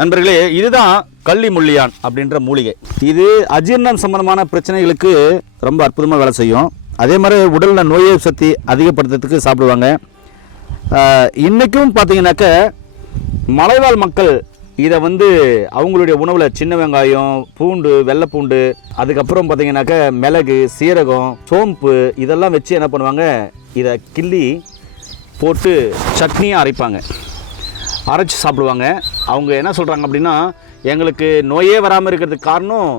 நண்பர்களே, இதுதான் கள்ளி முள்ளியான் அப்படின்ற மூலிகை. இது அஜீரணம் சம்பந்தமான பிரச்சனைகளுக்கு ரொம்ப அற்புதமாக வேலை செய்யும். அதே மாதிரி உடலில் நோய் எதிர்ப்பு சக்தி அதிகப்படுத்துறதுக்கு சாப்பிடுவாங்க. இன்றைக்கும் பார்த்தீங்கன்னாக்க மலைவாழ் மக்கள் இதை அவங்களுடைய உணவில் சின்ன வெங்காயம், பூண்டு, வெள்ளைப்பூண்டு, அதுக்கப்புறம் பார்த்தீங்கன்னாக்க மிளகு, சீரகம், சோம்பு இதெல்லாம் வச்சு என்ன பண்ணுவாங்க, இதை கிள்ளி போட்டு சட்னியாக அரைப்பாங்க. அரைச்சி சாப்பிடுவாங்க. அவங்க என்ன சொல்கிறாங்க அப்படின்னா, எங்களுக்கு நோயே வராமல் இருக்கிறதுக்கு காரணம்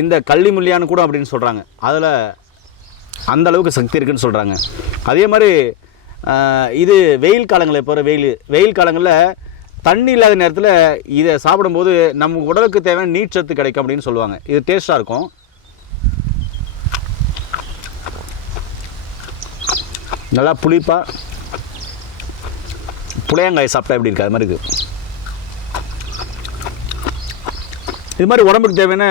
இந்த கள்ளி முள்ளியான்னு கூட அப்படின்னு சொல்கிறாங்க. அதில் அந்த அளவுக்கு சக்தி இருக்குதுன்னு சொல்கிறாங்க. அதே மாதிரி இது வெயில் காலங்களில், இப்போ வெயில் காலங்களில் தண்ணி இல்லாத நேரத்தில் இதை சாப்பிடும்போது நம்ம உடலுக்கு தேவையான நீர் சத்து கிடைக்கும் அப்படின்னு சொல்லுவாங்க. இது டேஸ்ட்டாக இருக்கும். நல்லா புளிப்பாக புளியங்காய் சாப்பிட்டா எப்படி இருக்குது அது மாதிரி இருக்குது. இது மாதிரி உடம்புக்கு தேவையான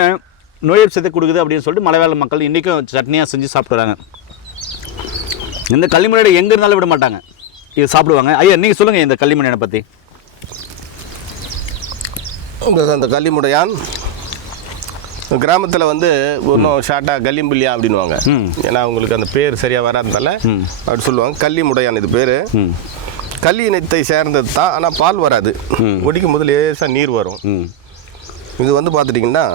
நோய் எதிர்ப்பு சக்தி கொடுக்குது அப்படின்னு சொல்லிட்டு மலைவாழ் மக்கள் இன்றைக்கும் சட்னியாக செஞ்சு சாப்பிட்றாங்க. இந்த கள்ளிமுனையை எங்கே இருந்தாலும் விட மாட்டாங்க, இது சாப்பிடுவாங்க. ஐயா, நீங்கள் சொல்லுங்கள் இந்த கள்ளிமுனையை பற்றி. அந்த கள்ளிமுடையான் கிராமத்தில் இன்னும் ஷார்ட்டாக கள்ளிம்புள்ளியா அப்படின்வாங்க. ஏன்னா அவங்களுக்கு அந்த பேர் சரியாக வராததால அப்படி சொல்லுவாங்க. கள்ளிமுடையான் இது பேர். கள்ளி இனத்தை சேர்ந்தது தான், ஆனால் பால் வராது. ஒடிக்கும் போது லேசாக நீர் வரும். இது பார்த்துட்டிங்கன்னா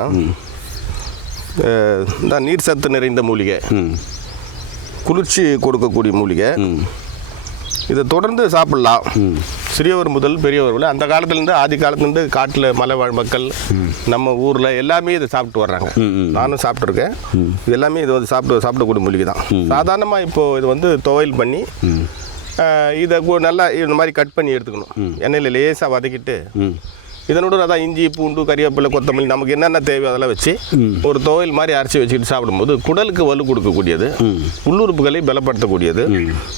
இந்த நீர் சத்து நிறைந்த மூலிகை, குளிர்ச்சி கொடுக்கக்கூடிய மூலிகை. இதை தொடர்ந்து சாப்பிட்லாம். சிறியவர் முதல் பெரியவர்கள் அந்த காலத்துலேருந்து, ஆதி காலத்துலேருந்து காட்டில் மலைவாழ் மக்கள் நம்ம ஊரில் எல்லாமே இதை சாப்பிட்டு வர்றாங்க. நானும் சாப்பிட்ருக்கேன். இது எல்லாமே இது சாப்பிடக்கூடிய மூலிகை தான். சாதாரணமாக இப்போது இது துவையல் பண்ணி இதை நல்லா இந்த மாதிரி கட் பண்ணி எடுத்துக்கணும். எண்ணெயில் லேசாக வதக்கிட்டு இதனோட அதான் இஞ்சி, பூண்டு, கறிவேப்பிலை, கொத்தமல்லி நமக்கு என்னென்ன தேவையோ அதெல்லாம் வச்சு ஒரு துவையல் மாதிரி அரைச்சி வச்சுக்கிட்டு சாப்பிடும்போது குடலுக்கு வலு கொடுக்கக்கூடியது, உள்ளுறுப்புகளை பலப்படுத்தக்கூடியது.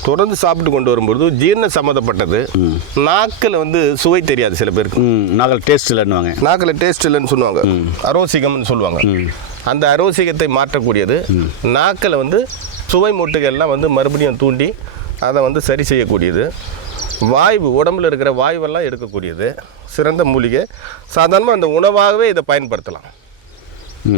தொடர்ந்து சாப்பிட்டு கொண்டு வரும்போது ஜீரண சம்மந்தப்பட்டது. நாக்கில் சுவை தெரியாது சில பேருக்கு. நாக்கில் டேஸ்ட் இல்லைன்னுவாங்க. நாக்கில் டேஸ்ட் இல்லைன்னு சொல்லுவாங்க. அரோசிகம்னு சொல்லுவாங்க. அந்த அரோசிகத்தை மாற்றக்கூடியது. நாக்கில் சுவை மூட்டுகள்லாம் மறுபடியும் தூண்டி அதை சரி செய்யக்கூடியது. வாய்வு, உடம்புல இருக்கிற வாய்வெல்லாம் எடுக்கக்கூடியது சிறந்த மூலிகை. சாதாரணமாக அந்த உணவாகவே இதை பயன்படுத்தலாம்.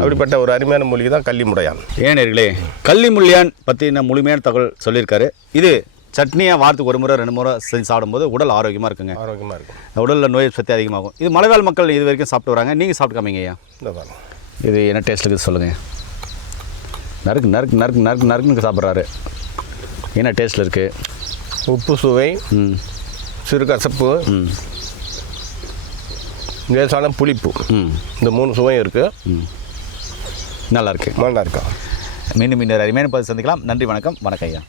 அப்படிப்பட்ட ஒரு அருமையான மூலிகை தான் கள்ளிமுடையான். ஏனர்களே, கள்ளி முள்ளியான் பற்றின முழுமையான தகவல் சொல்லியிருக்காரு. இது சட்னியாக வாரத்துக்கு 1 முறை 2 முறை செஞ்சு சாப்பிடும்போது உடல் ஆரோக்கியமாக இருக்குங்க. ஆரோக்கியமாக இருக்கும். உடலில் நோய் சக்தி அதிகமாகும். இது மலைவாழ் மக்கள் இது வரைக்கும் சாப்பிட்டு வராங்க. நீங்கள் சாப்பிட்டு காமிங்க ஐயா. இது என்ன டேஸ்ட் இருக்குது சொல்லுங்கள். நறுக்கு நறுக்கு நறுக்கு நறுக்கு நறுக்குன்னு சாப்பிட்றாரு. என்ன டேஸ்ட்டில் இருக்குது? உப்பு சுவை, சிறு கசப்பு, லேசான புளிப்பு, இந்த 3 சுவையும் இருக்குது. நல்லா இருக்கு. நல்லா இருக்கா. மீண்டும் அருமையான பதிவு சந்திக்கலாம். நன்றி, வணக்கம். வணக்கம் ஐயா.